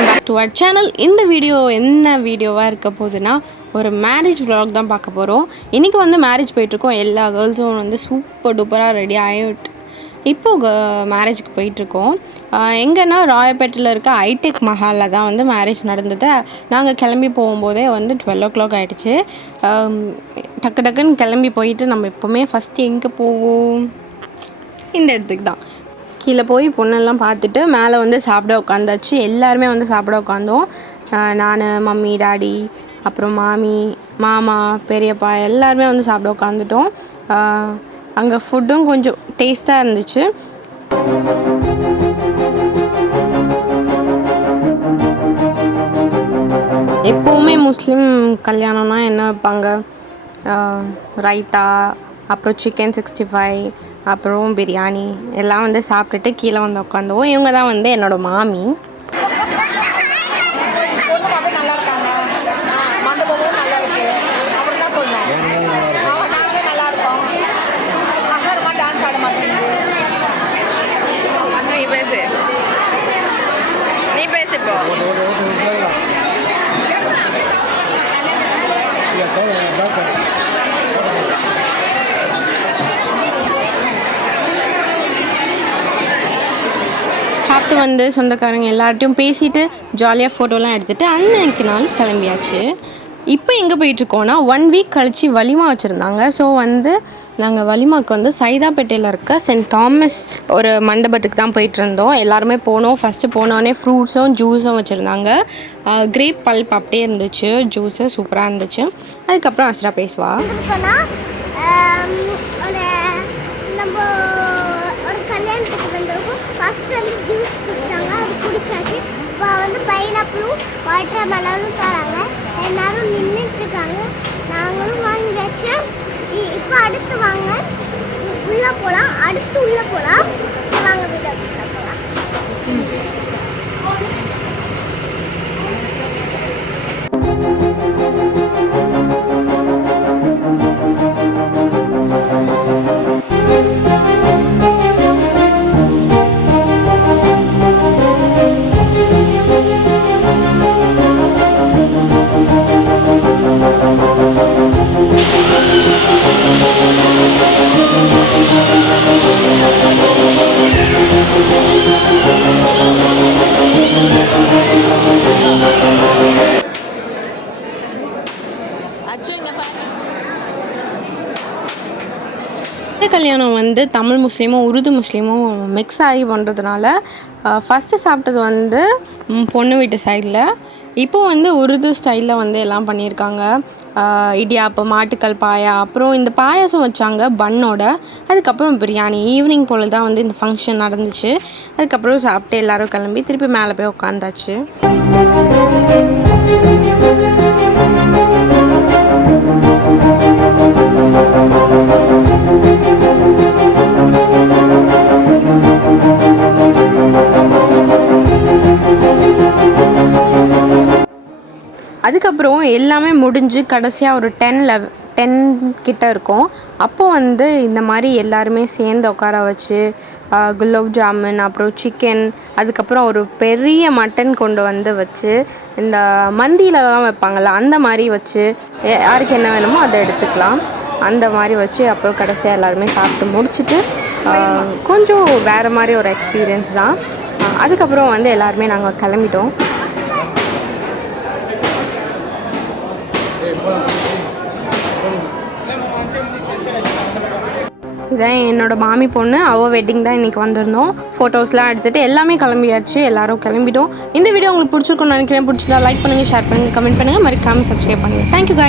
Welcome back to our channel. இந்த video என்ன வீடியோவாக இருக்க போகுதுன்னா ஒரு மேரேஜ் vlog தான் பார்க்க போகிறோம். இன்றைக்கி வந்து மேரேஜ் போயிட்டுருக்கோம். எல்லா கேர்ள்ஸும் வந்து சூப்பர் டூப்பராக ரெடி ஆகிட்டு இப்போது மேரேஜுக்கு போயிட்டுருக்கோம். எங்கன்னா ராயப்பேட்டையில் இருக்க ஐடெக் மஹாலில் தான் வந்து மேரேஜ் நடந்தது. நாங்கள் கிளம்பி போகும்போதே வந்து 12 o'clock ஆகிடுச்சு. டக்கு டக்குன்னு கிளம்பி போயிட்டு நம்ம எப்போவுமே ஃபஸ்ட்டு எங்கே போவோம், இந்த இடத்துக்கு தான். கீழே போய் பொண்ணெல்லாம் பார்த்துட்டு மேலே வந்து சாப்பிட உட்காந்தாச்சு. எல்லாருமே வந்து சாப்பிட உட்காந்தோம். நான், மம்மி, டாடி, அப்புறம் மாமி, மாமா, பெரியப்பா எல்லாருமே வந்து சாப்பிட உட்காந்துட்டோம். அங்கே ஃபுட்டும் கொஞ்சம் டேஸ்ட்டாக இருந்துச்சு. எப்போவுமே முஸ்லீம் கல்யாணம்னா என்ன வைப்பாங்க, ரைத்தா, அப்புறம் சிக்கன் 65, அப்புறம் பிரியாணி எல்லாம் வந்து சாப்பிட்டுட்டு கீழே வந்து உட்காந்துவோம். இவங்க தான் வந்து என்னோடய மாமி. நீ பேசு இப்போ. சாப்பிட்டு வந்து சொந்தக்காரங்க எல்லார்ட்டையும் பேசிட்டு ஜாலியாக ஃபோட்டோலாம் எடுத்துகிட்டு அன்னைக்கு நாள் கிளம்பியாச்சு. இப்போ எங்கே போயிட்டுருக்கோன்னா 1 week கழித்து வலிமா வச்சுருந்தாங்க. ஸோ வந்து நாங்கள் வலிமாவுக்கு வந்து சைதாப்பேட்டையில் இருக்க சென்ட் தாமஸ் ஒரு மண்டபத்துக்கு தான் போயிட்டுருந்தோம். எல்லாருமே போனோம். ஃபஸ்ட்டு போனோடனே ஃப்ரூட்ஸும் ஜூஸும் வச்சுருந்தாங்க. கிரேப் பல்ப் அப்படியே இருந்துச்சு, ஜூஸு சூப்பராக இருந்துச்சு. அதுக்கப்புறம் அஸ்ரா பேசுவா. ஃபஸ்ட்டு வந்து ஜூஸ் குடித்தாங்க, அது குடிச்சாச்சு. இப்போ வந்து பைனாப்பிளும் வாட்டர் மெலனும் தராங்க. எல்லாரும் நின்றுட்டுருக்காங்க. நாங்களும் வாங்கியாச்சு. இப்போ அடுத்து வாங்க உள்ளே போகலாம். அடுத்து உள்ளே போகலாம். வாங்க வீட்டில் போகலாம். இந்த கல்யாணம் வந்து தமிழ் முஸ்லீமும் உருது முஸ்லீமும் மிக்ஸ் ஆகி பண்ணுறதுனால ஃபஸ்ட்டு சாப்பிட்டது வந்து பொண்ணு வீட்டு சைடில், இப்போ வந்து உருது ஸ்டைலில் வந்து எல்லாம் பண்ணியிருக்காங்க. இடியாப்பம், மாட்டுக்கல் பாயா, அப்புறம் இந்த பாயாசம் வச்சாங்க பன்னோட. அதுக்கப்புறம் பிரியாணி. ஈவினிங் போல் தான் வந்து இந்த ஃபங்க்ஷன் நடந்துச்சு. அதுக்கப்புறம் சாப்பிட்டு எல்லோரும் கிளம்பி திருப்பி மேலே போய் உட்காந்தாச்சு. அதுக்கப்புறம் எல்லாமே முடிஞ்சு கடைசியாக ஒரு 10 கிட்ட இருக்கும். அப்போது வந்து இந்த மாதிரி எல்லாருமே சேர்ந்து உட்கார வச்சு குலோப் ஜாமுன், அப்புறம் சிக்கன், அதுக்கப்புறம் ஒரு பெரிய மட்டன் கொண்டு வந்து வச்சு இந்த மந்தியிலலாம் வைப்பாங்கள்ல அந்த மாதிரி வச்சு யாருக்கு என்ன வேணுமோ அதை எடுத்துக்கலாம். அந்த மாதிரி வச்சு அப்புறம் கடைசியாக எல்லாருமே சாப்பிட்டு முடிச்சுட்டு கொஞ்சம் வேறு மாதிரி ஒரு எக்ஸ்பீரியன்ஸ் தான். அதுக்கப்புறம் வந்து எல்லாருமே நாங்கள் கிளம்பிட்டோம். இதான் என்னோடய மாமி பொண்ணு, அவள் வெட்டிங் தான் இன்றைக்கி வந்திருந்தோம். ஃபோட்டோஸ்லாம் எடுத்துகிட்டு எல்லாமே கிளம்பியாச்சு. எல்லோரும் கிளம்பிட்டோம். இந்த வீடியோ உங்களுக்கு பிடிச்சிருக்குன்னு நினைக்கிறேன். பிடிச்சிருந்தா லைக் பண்ணுங்கள், ஷேர் பண்ணுங்கள், கமெண்ட் பண்ணுங்கள், மறக்காமல் சப்ஸ்கிரைப் பண்ணுங்கள். Thank you guys.